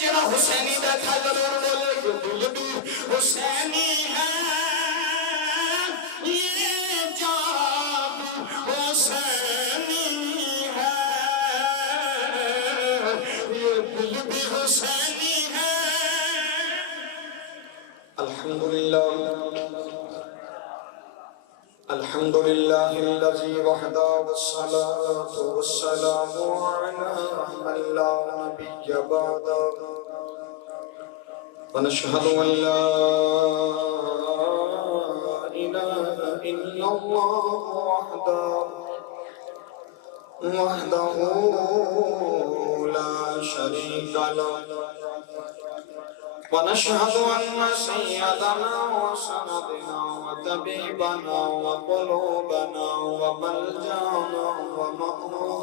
جڑا حسینی بیٹھا ضرور بولے یہ دل بھی حسینی ہے یہ جان حسینی ہے یہ دل بھی حسینی ہے الحمدللہ الحمدللہ الذی وحدہ والصلاة والسلام علی من لا نبی بعدہ ونشهد أن لا إله إلا الله وحده لا شريك له ونشهد أن سيدنا وسندنا وطبيبنا وقلوبنا وملجأنا ومأوانا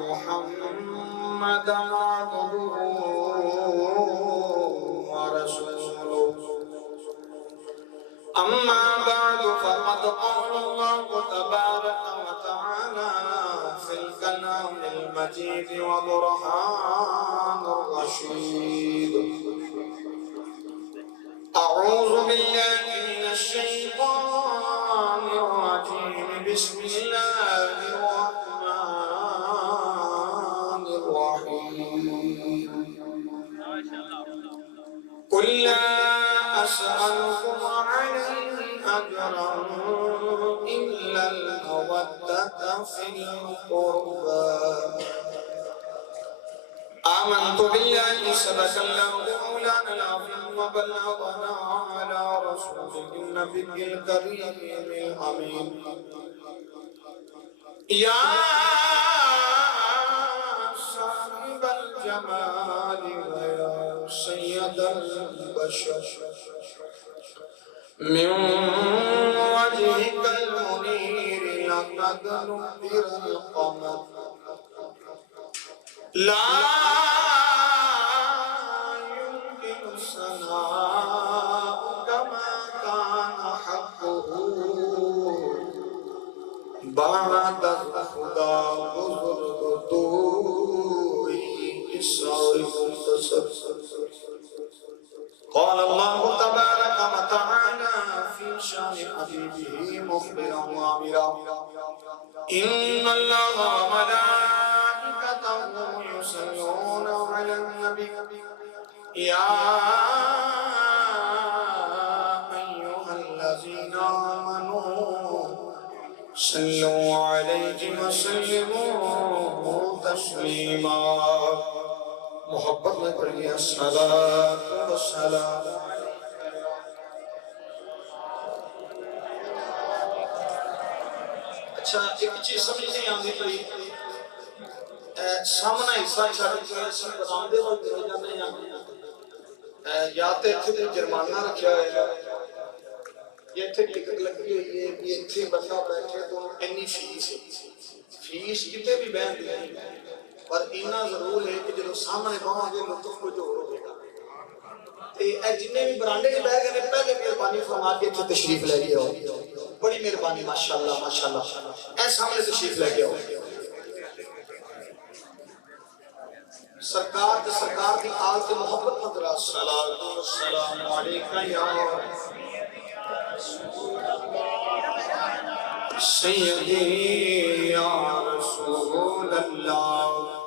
محمدا عبده ورسوله أما بعد فقد قال الله تبارك وتعالى في الكلام المجيد والبرهان الرشيد أعوذ بالله من الشيطان الرجيم بسم الله الرحمن الرحيم قل لا أسألكم عليه أجرا إلا المودة في القربى آمنت بالله صدق الله مولانا العظيم وبلغنا على رسوله النبي الكريم الأمين يا صاحب الجمال ويا سيد البشر من وجهك المنير لقد نذر القمر لا يمكن الثناء كما كان حقه بعد الخدا بزرگتو إسرائيل قال الله تبارك وتعالى في شان حبيبه مخبرا وامرا إن الله وملائكته يصلون على النبي يا أيها الذين آمنوا صلوا عليه وسلموا تسليما محبت میں پڑھئے الصلاة والسلام اچھا ایک چیز سمجھ نہیں آنی پڑی سامنا حصہ چھاڑی جو ہے سن بتاؤں دے وقت ہو جانے ہیں یا تے اتھے جرمانہ رکھیا ہے یہ اتھے ٹکٹ لگی ہوئی ہے یہ اتھے بندہ بیٹھے تو اینی فیس کتے بھی بین دی پر اینا ضرور ہے کہ جب سامنے باہاں گے لطف کو جو ہو گا اے جنہیں بھی برانڈے کے بیٹھ گئے پہلے مہربانی فرما کے اتھے تشریف لے گیا ہو بڑی مہربانی ماشاءاللہ ماشاءاللہ اے سامنے تشریف لے گیا ہو سرکار دی آل سے محبت مدرہ صلاة والسلام علیکہ یا سیدی یا رسول اللہ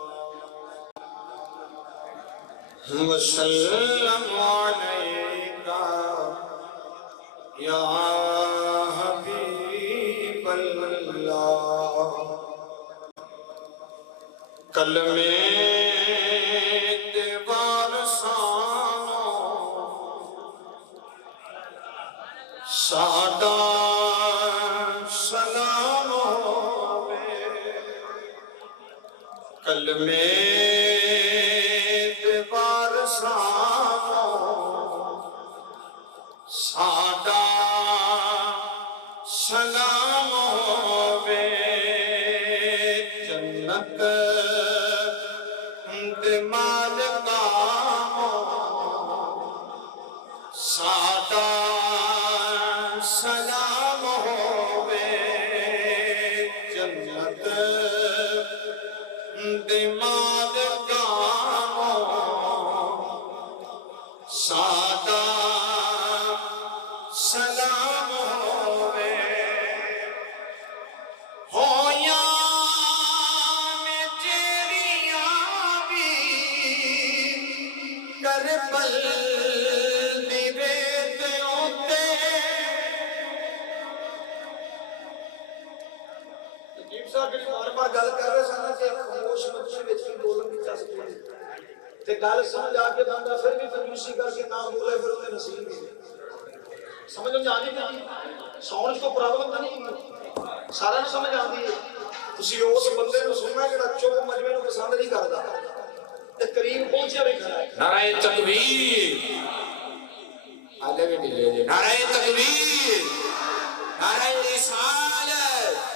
وسلم علیکہ یا حبیب اللہ کلمے سادہ سلام ہوئے کلمے دیوار سامو سادہ سلام ہوئے جنت دمال کامو سادہ سلام ہوئے جنت ਟੀਮ ਸਾਹਿਬ ਜਿਹੜੀ ਬਾਰ-ਬਾਰ ਗੱਲ ਕਰ ਰਹੇ ਸਨ ਕਿ ਖਾਮੋਸ਼ ਮਜਲਿਸ ਵਿੱਚ ਵੀ ਬੋਲਣ ਦੀ ਇਜਾਜ਼ਤ ਨਹੀਂ ਤੇ ਗੱਲ ਸਮਝ ਆ ਕੇ ਬੰਦਾ ਫਿਰ ਵੀ ਕੰਜੂਸੀ ਕਰਕੇ ਨਾ ਬੋਲੇ ਫਿਰ ਉਹਦੇ ਨਸੀਬ ਨਹੀਂ ਸਮਝ ਨਹੀਂ ਆਉਂਦੀ ਕਿ ਸੌਣ ਤੋਂ ਪ੍ਰੋਬਲਮ ਤਾਂ ਨਹੀਂ ਸਾਰਿਆਂ ਨੂੰ ਸਮਝ ਆਉਂਦੀ ਹੈ ਤੁਸੀਂ ਉਸ ਬੰਦੇ ਨੂੰ ਸੁਣਨਾ ਜਿਹੜਾ ਚੁੱਪ ਮਜਮੇ ਨੂੰ ਪਸੰਦ ਨਹੀਂ ਕਰਦਾ ਤੇ ਕਰੀਬ ਪਹੁੰਚਿਆ ਵੀ ਖੜਾ ਹੈ ਨਾਰੇ ਤਕਬੀਰ ਆਲੇ ਵੀ ਮਿਲੇ ਜੀ ਨਾਰੇ ਤਕਬੀਰ ਨਾਰੇ ਰਿਸਾਲਤ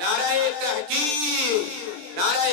ਨਾਰੇ ਤਹਕੀਕ ਨਾਰੇ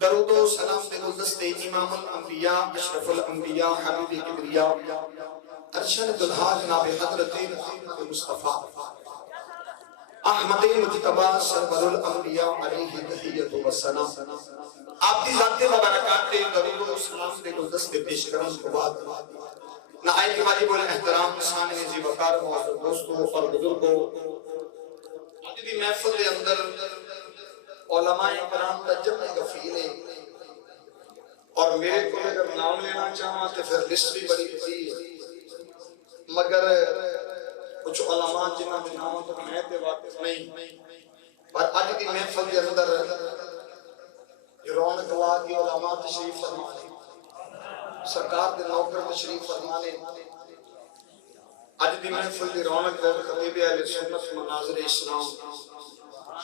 درود و سلام دے گلدستے امام الانبیاء اشرف الانبیاء حبیب کبریا ارشد دلہا جناب حضرت مصطفیٰ احمد مجتبی سرور الانبیاء علیہ تحیت و سلام آپ کی ذات مبارکات دے درود و سلام دے گلدستے پیش کرنے کے بعد نہایت واجب الاحترام سامنے زی وقار معزز دوستوں اور بزرگوں آج دی محفل دے اندر علماء کرام کا جمع غفیر ہے اور میرے کو اگر نام لینا چاہاں تو پھر لسٹ بھی بڑی تھی مگر کچھ علماء جنہاں میں نام تو میں تے واقف نہیں پر آج دی محفل کے اندر رونق اللہ کی علماء تشریف فرمانے سرکار دے نوکر تشریف فرمانے آج دی محفل دی رونق خطیب اہل سنت مناظر اسلام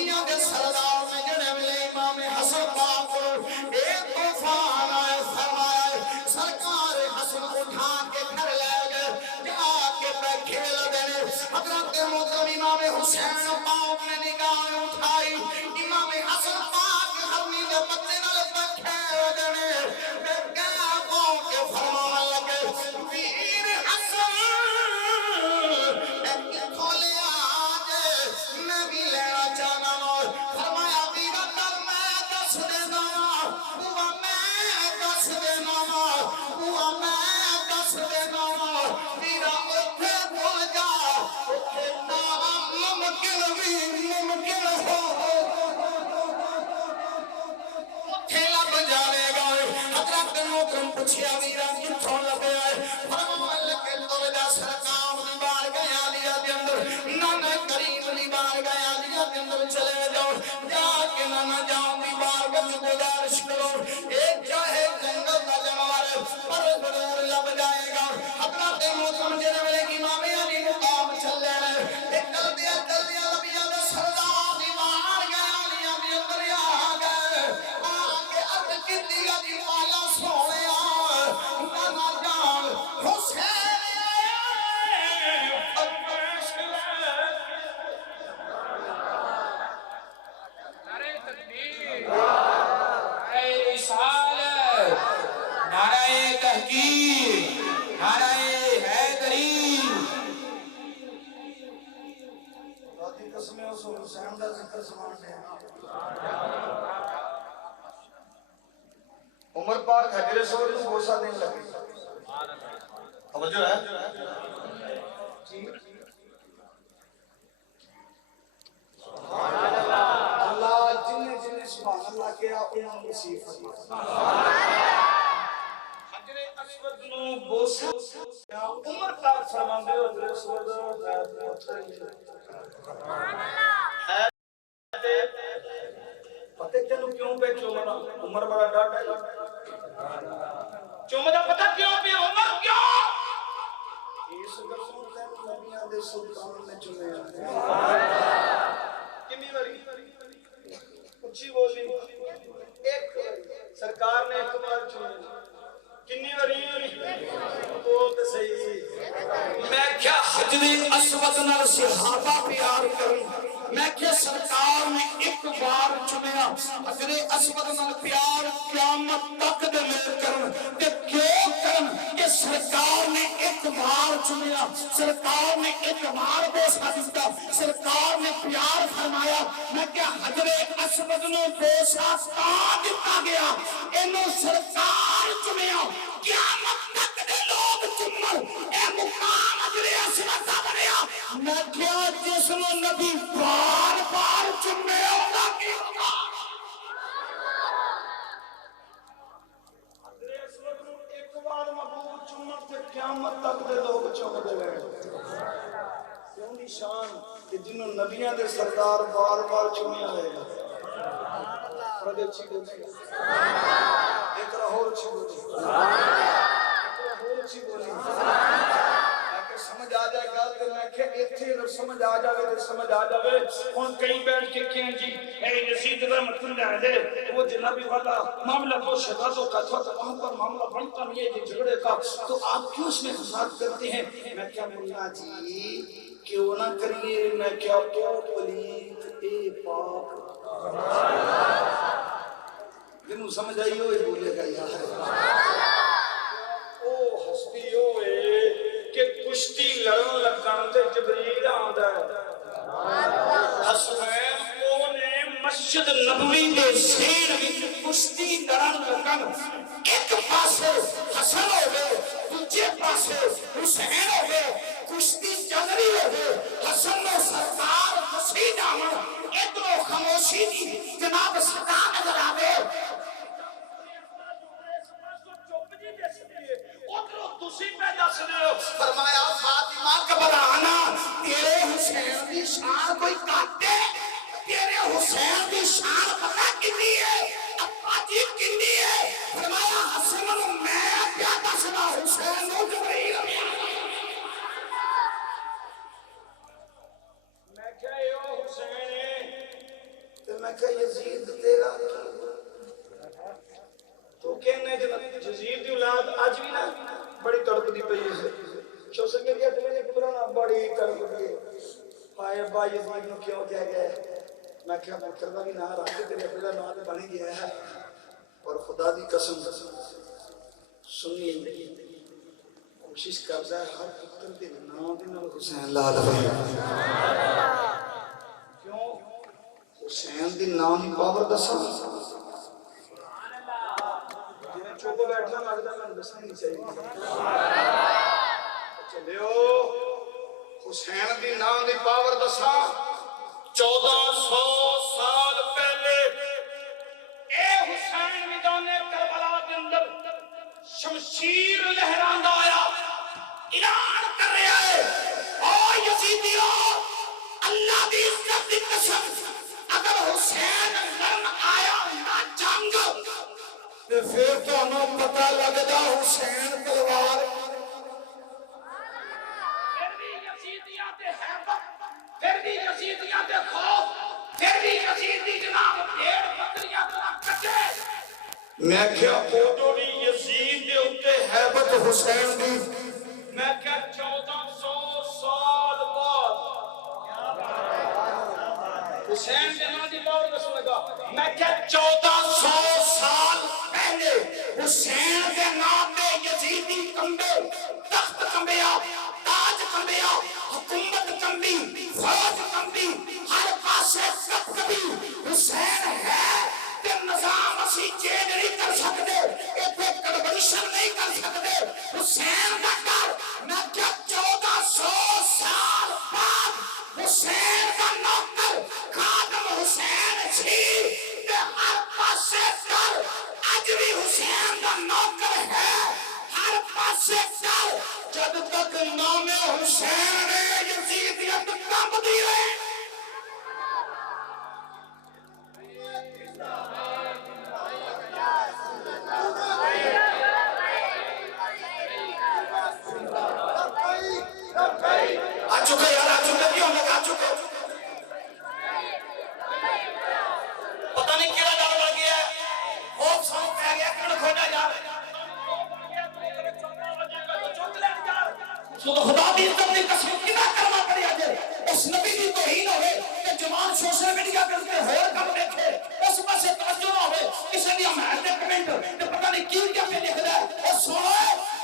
نبیوں دے سردار میں جڑے ملے امام حسن پاک کو ایک طوفان آئے فرمایا سرکار حسن اٹھا کے گھر لے گئے جا کے پہ کھیل دینے حضرت محترم امام حسین پاک نے نگاہ اٹھائی امام حسن پاک ہرنی دے بچے نال پہ کھیل دینے کیا پاک کے فرمان لگے ویر حسن ایک کھولے آج میں بھی لینا چاہنا فرمایا ویرہ تک میں دس دینا ہوا میں دس دینا ہوا میں دس دینا ویرہ اتھے بھول جا اتھے نام ممکن بھی ممکن ہو اتھے لب جانے گئے حضرت محترم پوچھیا ویرہ کتھوں لبے آئے فرمان لگے تو جا سرکار دی بار گیا لیا دے اندر نانا کریم دی بار گیا لیا دے اندر چلے جاؤ جا کے نانا جان دی بار گج گزارش کرو ایک چاہے جنگل کا جمال پر ضرور لب جائے گا حضرت محترم جنہوں نے امام علی مقام چل لینے ایک جل دیا لبیا دے سردار دی بار گیا لیا دے اندر آ گئے آگے ارد کی دیا دی والا سونے نانا جان حسین نعرہ تکبیر، نعرہ رسالت، نعرہ تحقیق، نعرہ حیدری۔ ذاتی قسمیں اس حسین دا ذکر سمان دے عمر پاک حجر سور کو بوسہ دیں لگے توجہ ہے جی اللہ جن سبحان اللہ کیا انہوں نصیب حجر اسود نو بوسہ عمر پاک فرمان دے حجر اسود پتہ تینوں کیوں پہ چومنا عمر بڑا ڈاٹا ہے چومنا پتہ کیوں پہ عمر کیوں اس گرسوں تین نبیاں دے سلطان نے چومے کنی وری اچھی بولی ایک سرکار نے ایک بار چومے کنی وری بولتے صحیح میں کیا حجر اسود نال صحابہ پیار کروں میں کیا سرکار نے ایک بار چنیا حجر اسود نال پیار قیامت تک دے مل کرن تے کیوں کرن کہ سرکار نے ایک بار چنیا سرکار نے ایک بار بوسہ دیتا سرکار نے پیار فرمایا میں کیا حجر اسود نو بوسہ تا دیتا گیا انہوں سرکار چنیا قیامت تک دے لوگ چمر اے مقام حجر اسود دا بنیا میں کیا جس نو نبی بار بار چمے ہوگا کی ہوگا حضر اسود نو ایک بار محبوب چمت تے قیامت تک دے لوگ چمت دے گئے کیوں دی شان کہ جنہوں نبیاں دے سردار بار بار چمیا ہے پردے اچھی بولی ایک رہور اچھی بولی ایک رہور اچھی بولی تاکہ سمجھ آ جائے گا کہ میں کہ ایتھے اگر سمجھ آ جائے تو سمجھ آ جائے ان کئی بیٹھ کے کہیں جی اے یزید رحمت اللہ علیہ وہ جنابی والا معاملہ کو شدت و قطوت وہاں پر معاملہ بنتا نہیں ہے یہ جھگڑے کا تو آپ کیوں اس میں فساد کرتے ہیں میں کیا مولا جی کیوں نہ کریے میں کیا پلید اے پاک جنہوں سمجھ آئی ہوئے بولے گا یار او ہستی ہوئے کہ کشتی لڑن لگان تے جبریل آندہ ہے حسین کو نے مسجد نبوی دے سیر کشتی لڑن لگان ایک پاسے حسن ہوئے دوجے پاسے حسین ہوئے کشتی جنری ہوئے حسن و سرکار مسیح جامن ادھر خاموشی دی جناب صدا نظر آوے فرمایا فاطمہ گھبرانا تیرے حسین دی شان کوئی کاٹے تیرے حسین دی شان پتہ کتنی ہے ابا جی کتنی ہے فرمایا حسن میں کیا دسنا حسین نو جبریل میں کیا یہ حسین میں کہا یزید تیرا تو کہنے یزید دی اولاد اج بھی نا بڑی تڑپ دی پئی ہے سوشل میڈیا تے نے پرانا بڑی تڑپ دی ہائے ابا یزید نو کیوں کہہ گئے میں کہا پتر دا بھی نام رکھ تیرے ابے دا نام تے بن گیا ہے اور خدا دی قسم سنی کوشش کردا ہے ہر پتر دے نام دے نال حسین لا لے کیوں حسین دی نام دی پاور دساں جویں چوپ بیٹھنا لگدا میں دسنا نہیں چاہیے چلیو حسین دی نام دی پاور دساں 1400 سال پہلے اے حسین میدان کربلا دے اندر شمشیر لہراندا آیا اعلان کر رہا ہے او یزیدیو اللہ دی عزت دی قسم اگر حسین لڑن آیا نہ جنگ تے پھر تانوں پتہ لگدا حسین تلوار پھر بھی یزیدیاں تے ہیبت پھر بھی یزیدیاں تے خوف پھر بھی یزیدی جناب ڈیڑھ بکریاں طرح کٹے میں کیا فوٹو بھی یزید دے اوتے ہیبت حسین دی میں کیا 1400 سال بعد حسین کے نام دی پاور دسوں لگا میں کیا 1400 سال پہلے حسین کے نام تے یزیدی کمبے تخت کمبیا تاج کمبیا حکومت کمبی فوج کمبی ہر پاسے کپ کبھی حسین ہے تے نظام اسی چینج نہیں کر سکتے ایتھے کنورشن نہیں کر سکتے حسین کا ڈر میں کیا 1400 سال بعد حسین کا نوکر خادم حسین سی تے ہر پاسے ڈر اج بھی حسین کا نوکر ہے ہر پاسے ڈر جب تک نام حسین یزیدیت کمبدی ہے آ چکے یار آ چکے کیوں لگا چکے پتہ نہیں کیڑا ڈر لگ گیا ہے خوف سانپ پہ گیا کیڑا کھوجا یار سو تو خدا دی عزت دی قسم کنا کرنا پڑیا جے اس نبی دی توہین ہوئے کہ جوان سوشل میڈیا کرتے ہور کم دیکھے اس پاسے توجہ نہ ہوئے کسی دی ہمایت دے کمنٹ تے پتہ نہیں کیوں کیا پہ لکھ رہا ہے اور سنو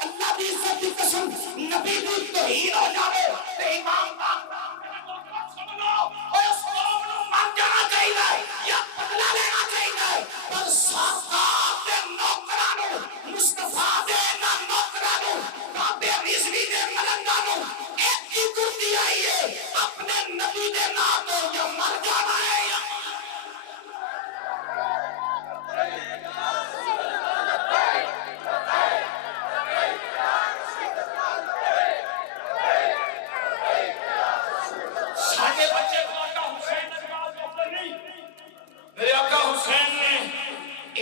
اللہ دی عزت دی قسم نبی دی توہین ہو جاوے تے امام پاک سن لو اور اس قوم نو مر جانا چاہیے یا بدلہ لینا چاہیے پر صحابہ دے نوکراں نو مصطفیٰ دے نوکراں نو بابے رضوی دے ملنگاں نو ایک ہی گردی آئی ہے اپنے نبی دے نام تو یا مر جانا ہے یا ساڑھے بچے کو آقا حسین نے نماز مفضل نہیں میرے آقا حسین نے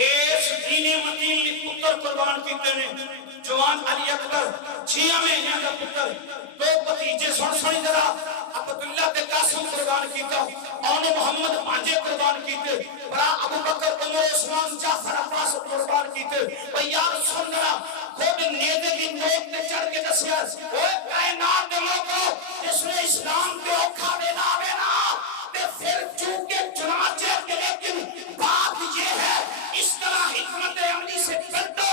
ایس دین مدین لی پتر قربان کیتے نے جوان علی اکبر 6 مہینے کا پتر دو بھتیجے سن ذرا عبداللہ تے قاسم قربان کیتا اون محمد پانجے قربان کیتے برا ابو بکر عمر عثمان جعفر عباس قربان کیتے بھئی یار سن ذرا خود نیزے دی نوک تے چڑھ کے دسیا اوے کائنات دے لوگو جس نے اسلام تے اوکھا دینا نا تے پھر چونکہ چنانچہ کہ لیکن بات یہ ہے اس طرح حکمت عملی سے پلٹو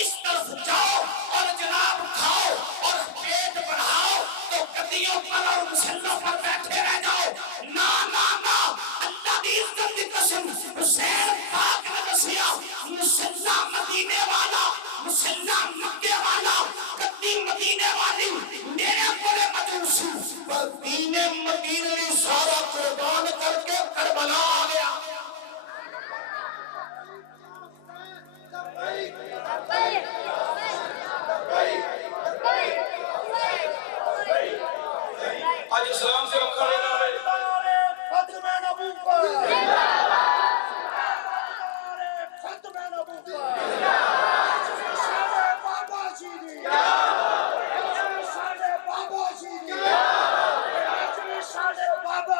اس طرف جاؤ اور جناب کھاؤ اور پیٹ بڑھاؤ تو گدیوں پر اور مسلوں پر بیٹھے رہ جاؤ نا نا نا اللہ دی عزت دی قسم حسین پاک نے دسیا مسلح مدینے والا مسلح مکے والا گدی مدینے والی میرے بڑے مجوسی پر دین مدینے لی سارا قربان کر کے کربلا آ گیا آج اسلام سے اوکھا لینا ہے ختم نبوت ختم نبوت سارے بابا جی سارے بابا جی سارے بابا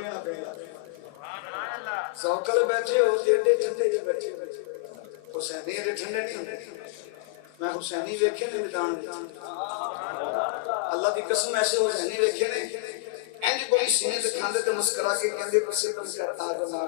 ਲੈਣਾ ਪਏਗਾ ਸੌਕਲ ਬੈਠੇ ਹੋ ਜਿਹੜੇ ਠੰਡੇ ਜਿਹੇ ਬੈਠੇ ਹੁਸੈਨੀ ਦੇ ਠੰਡੇ ਨਹੀਂ ਹੁੰਦੇ ਮੈਂ ਹੁਸੈਨੀ ਵੇਖੇ ਨੇ ਮੈਦਾਨ ਵਿੱਚ ਅੱਲਾਹ ਦੀ ਕਸਮ ਐਸੇ ਹੁਸੈਨੀ ਵੇਖੇ ਨੇ ਇੰਜ ਕੋਈ ਸੀਨੇ ਤੇ ਖਾਂਦੇ ਤੇ ਮੁਸਕਰਾ ਕੇ ਕਹਿੰਦੇ ਕਿਸੇ ਕਮ ਕਰ ਆਜ਼ਮਾ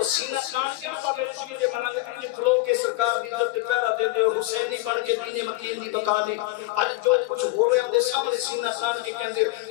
ਉਹ ਸੀਨਾ ਕਾਣ ਕੇ ਬਾਬੇ ਰਸ਼ੀਦ ਦੇ ਮਨਾਂ ਦੇ ਵਿੱਚ ਖਲੋ ਕੇ ਸਰਕਾਰ ਦੀ ਇੱਜ਼ਤ ਤੇ ਪਹਿਰਾ ਦਿੰਦੇ ਹੋ ਹੁਸੈਨੀ ਬਣ ਕੇ ਦੀਨੇ ਮਕੀਨ ਦੀ ਬਕਾ ਲਈ ਅੱਜ ਜੋ ਕੁਝ ਹੋ ਰਿਹਾ ਉਹਦੇ ਸਾਹਮਣੇ ਸੀਨਾ ਕਾਣ ਕੇ ਕਹਿੰਦੇ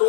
2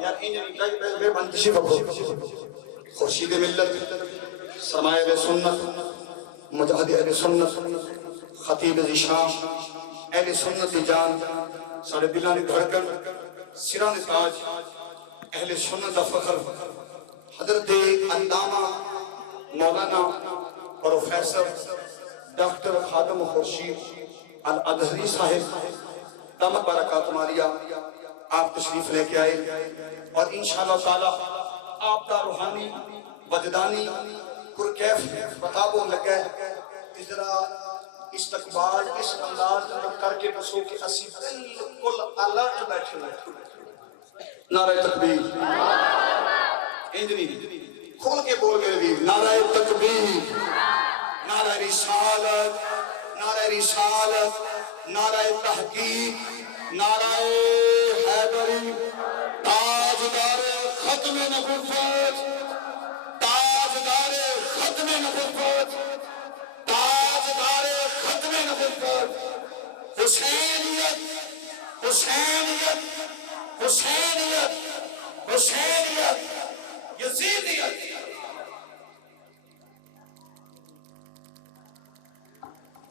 یار انجنی بے بندشی بکو خورشید ملت سرمایہ اہل سنت مجاہد اہل سنت خطیب ذیشان اہل سنت جان سارے دلانی دھڑکن سران تاج اہل سنت فخر حضرت علامہ مولانا پروفیسر ڈاکٹر خادم خورشید الازہری صاحب دامت برکات مالیہ آپ تشریف لے کے آئے اور انشاءاللہ تعالی آپ کا روحانی وجدانی پرکیف بتابوں لگے ذرا استقبال اس انداز میں کر کے بسو کہ اسی بالکل اللہ کے بیٹھے ہوئے نعرہ تکبیر انجنی کھول کے بول گئے بھی نعرہ تکبیر نعرہ رسالت نعرہ رسالت نعرہ تحقیق نعرہ حیدری تاجدار ختم نبوت تاجدار ختم نبوت تاجدار ختم نبوت حسینیت حسینیت